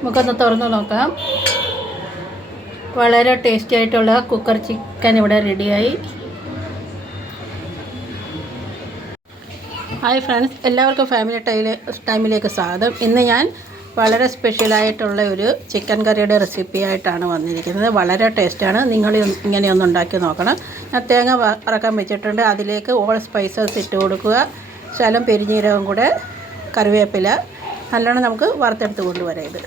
നമുക്കൊന്ന് തുറന്ന് നോക്കാം. വളരെ ടേസ്റ്റി ആയിട്ടുള്ള കുക്കർ ചിക്കൻ ഇവിടെ റെഡിയായി. ഹായ് ഫ്രണ്ട്സ്, എല്ലാവർക്കും ഫാമിലി ടൈമിലേക്ക് സ്വാഗതം. ഇന്ന് ഞാൻ വളരെ സ്പെഷ്യലായിട്ടുള്ള ഒരു ചിക്കൻ കറിയുടെ റെസിപ്പി ആയിട്ടാണ് വന്നിരിക്കുന്നത്. വളരെ ടേസ്റ്റാണ്. നിങ്ങൾ ഇങ്ങനെയൊന്ന് ഉണ്ടാക്കി നോക്കണം. ഞാൻ തേങ്ങ വറക്കാൻ വെച്ചിട്ടുണ്ട്. അതിലേക്ക് ഓൾ സ്പൈസസ് ഇട്ട് കൊടുക്കുക. ശകലം പെരിഞ്ജീരകം കൂടെ, കറിവേപ്പില, നല്ലോണം നമുക്ക് വറുത്തെടുത്ത് കൊണ്ടുവരാം. ഇത്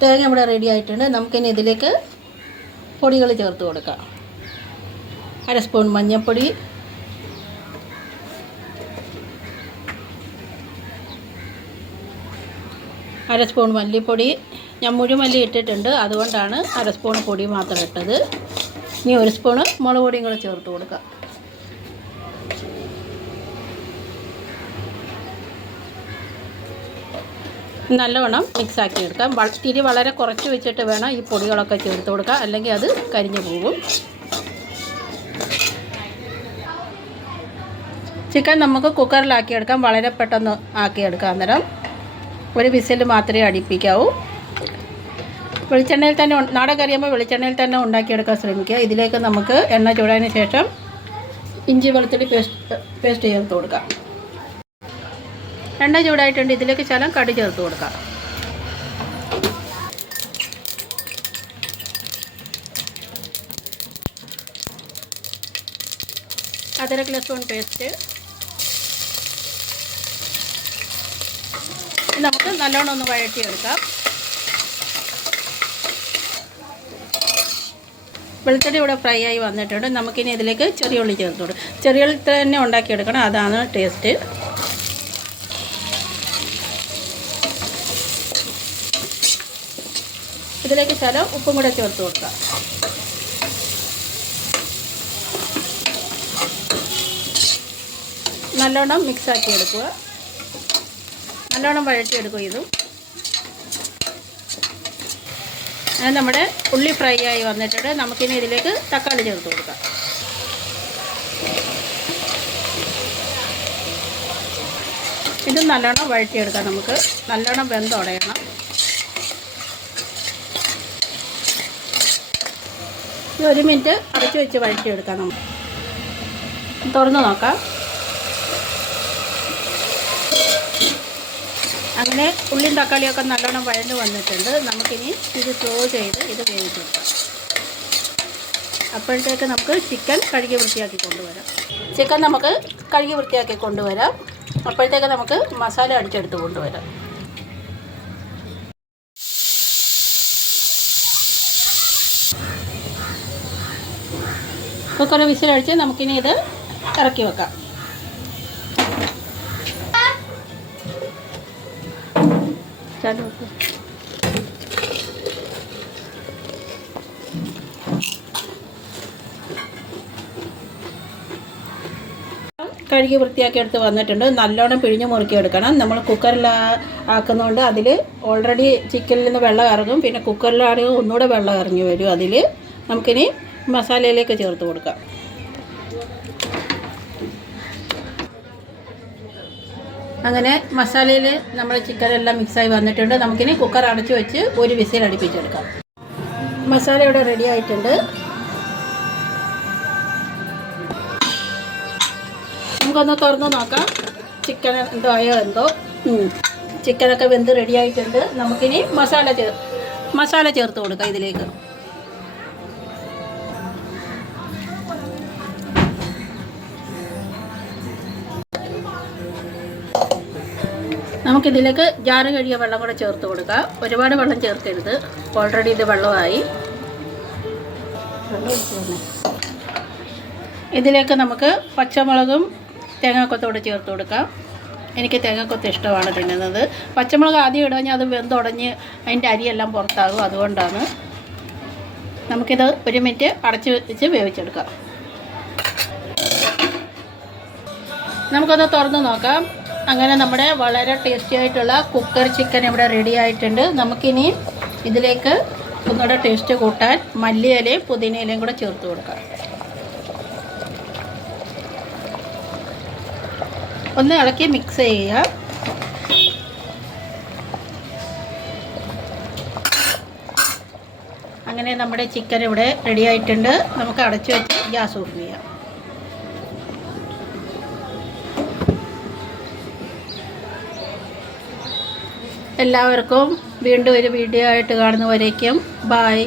തേങ്ങ ഇവിടെ റെഡി ആയിട്ടുണ്ട്. നമുക്കിനി ഇതിലേക്ക് പൊടികൾ ചേർത്ത് കൊടുക്കാം. 1 സ്പൂൺ മഞ്ഞൾപ്പൊടി, 1 സ്പൂൺ മല്ലിപ്പൊടി. ഞാൻ മുഴുമല്ലി ഇട്ടിട്ടുണ്ട്, അതുകൊണ്ടാണ് 1 സ്പൂൺ പൊടി മാത്രം ഇട്ടത്. ഇനി 1 സ്പൂണ് മുളക് പൊടിയും കൂടെ ചേർത്ത് കൊടുക്കാം. നല്ലവണ്ണം മിക്സാക്കി എടുക്കാം. തിരി വളരെ കുറച്ച് വെച്ചിട്ട് വേണം ഈ പൊടികളൊക്കെ ചേർത്ത് കൊടുക്കുക, അല്ലെങ്കിൽ അത് കരിഞ്ഞു പോകും. ചിക്കൻ നമുക്ക് കുക്കറിലാക്കിയെടുക്കാം. വളരെ പെട്ടെന്ന് ആക്കിയെടുക്കാം. അന്നേരം ഒരു വിസിൽ മാത്രമേ അടുപ്പിക്കാവൂ. വെളിച്ചെണ്ണയിൽ തന്നെ, നാടൻ കറിയുമ്പോൾ വെളിച്ചെണ്ണയിൽ തന്നെ ഉണ്ടാക്കിയെടുക്കാൻ ശ്രമിക്കുക. ഇതിലേക്ക് നമുക്ക് എണ്ണ ചൂടായതിന് ശേഷം ഇഞ്ചി വെളുത്തുള്ളി പേസ്റ്റ് ചേർത്ത് കൊടുക്കാം. എണ്ണ ചൂടായിട്ടുണ്ട്. ഇതിലേക്ക് ശകലം കടുക് ചേർത്ത് കൊടുക്കാം. അരക്കിലോ ലഹസൂൺ പേസ്റ്റ്. നമുക്ക് നല്ലോണം ഒന്ന് വഴറ്റിയെടുക്കാം. വെളുത്തുള്ളി ഇവിടെ ഫ്രൈ ആയി വന്നിട്ടുണ്ട്. നമുക്കിനി ഇതിലേക്ക് ചെറിയ ഉള്ളി ചേർത്ത് കൊടുക്കും. ചെറിയ ഉള്ളി തന്നെ ഉണ്ടാക്കിയെടുക്കണം, അതാണ് ടേസ്റ്റ്. ഇതിലേക്ക് ശകലം ഉപ്പും കൂടെ ചേർത്ത് കൊടുക്കാം. നല്ലോണം മിക്സാക്കി എടുക്കുക. നല്ലോണം വഴറ്റിയെടുക്കുക. ഇതും അങ്ങനെ നമ്മുടെ ഉള്ളി ഫ്രൈ ആയി വന്നിട്ടുണ്ട്. നമുക്കിനി ഇതിലേക്ക് തക്കാളി ചേർത്ത് കൊടുക്കാം. ഇതും നല്ലോണം വഴറ്റിയെടുക്കാം. നമുക്ക് നല്ലോണം വെന്തുടയണം. ഇത് 1 മിനിറ്റ് അടച്ചു വെച്ച് വഴറ്റിയെടുക്കാം. നമുക്ക് തുറന്ന് നോക്കാം. അങ്ങനെ ഉള്ളിയും തക്കാളിയൊക്കെ നല്ലോണം വഴണ്ട് വന്നിട്ടുണ്ട്. നമുക്കിനി ഇത് സ്ലോ ചെയ്ത് ഇത് വേവിച്ചെടുക്കാം. അപ്പോഴത്തേക്ക് നമുക്ക് ചിക്കൻ കഴുകി വൃത്തിയാക്കി കൊണ്ടുവരാം. അപ്പോഴത്തേക്ക് നമുക്ക് മസാല അടിച്ചെടുത്ത് കൊണ്ടുവരാം. കുക്കർ വിസിലടിച്ച് നമുക്കിനി ഇത് ഇറക്കി വെക്കാം. കഴുകി വൃത്തിയാക്കി എടുത്ത് വന്നിട്ടുണ്ട്. നല്ലോണം പിഴിഞ്ഞ് മുറുക്കി എടുക്കണം. നമ്മൾ കുക്കറിൽ ആക്കുന്നതുകൊണ്ട് അതിൽ ഓൾറെഡി ചിക്കനിൽ നിന്ന് വെള്ളം ഇറങ്ങും. പിന്നെ കുക്കറിലാണെങ്കിൽ ഒന്നുകൂടെ വെള്ളം ഇറങ്ങി വരും. അതിൽ നമുക്കിനി മസാലയിലേക്ക് ചേർത്ത് കൊടുക്കാം. അങ്ങനെ മസാലയിൽ നമ്മുടെ ചിക്കനെല്ലാം മിക്സായി വന്നിട്ടുണ്ട്. നമുക്കിനി കുക്കർ അടച്ചു വെച്ച് ഒരു വിസിൽ അടുപ്പിച്ചെടുക്കാം. മസാല ഇവിടെ റെഡി ആയിട്ടുണ്ട്. നമുക്കൊന്ന് തുറന്ന് നോക്കാം. ചിക്കൻ എന്തോ ആയോ എന്തോ. ചിക്കനൊക്കെ വെന്ത് റെഡി ആയിട്ടുണ്ട്. നമുക്കിനി മസാല ചേർത്ത് കൊടുക്കാം ഇതിലേക്ക്. നമുക്കിതിലേക്ക് ജാറ് കഴിയ വെള്ളം കൂടെ ചേർത്ത് കൊടുക്കാം. ഒരുപാട് വെള്ളം ചേർക്കരുത്, ഓൾറെഡി ഇത് വെള്ളമായി. ഇതിലേക്ക് നമുക്ക് പച്ചമുളകും തേങ്ങാക്കൊത്തോടെ ചേർത്ത് കൊടുക്കാം. എനിക്ക് തേങ്ങാക്കൊത്ത് ഇഷ്ടമാണ് തിന്നുന്നത്. പച്ചമുളക് ആദ്യം ഇടുകഴിഞ്ഞാൽ അത് വെന്തുടഞ്ഞ് അതിൻ്റെ അരിയെല്ലാം പുറത്താകും, അതുകൊണ്ടാണ്. നമുക്കിത് 1 മിനിറ്റ് അടച്ച് വെച്ച് വേവിച്ചെടുക്കാം. നമുക്കൊന്ന് തുറന്ന് നോക്കാം. അങ്ങനെ നമ്മുടെ വളരെ ടേസ്റ്റി ആയിട്ടുള്ള കുക്കർ ചിക്കൻ ഇവിടെ റെഡി ആയിട്ടുണ്ട്. നമുക്കിനി ഇതിലേക്ക് ഒന്നുകൂടെ ടേസ്റ്റ് കൂട്ടാൻ മല്ലിയിലയും പുതിനയിലയും കൂടെ ചേർത്ത് കൊടുക്കാം. ഒന്ന് ഇളക്കി മിക്സ് ചെയ്യുക. അങ്ങനെ നമ്മുടെ ചിക്കൻ ഇവിടെ റെഡി ആയിട്ടുണ്ട്. നമുക്ക് അടച്ചു വെച്ച് ഗ്യാസ് ഓഫ് ചെയ്യാം. എല്ലാവർക്കും വീണ്ടും ഒരു വീഡിയോ ആയിട്ട് കാണുന്നവരേക്കും ബായ്.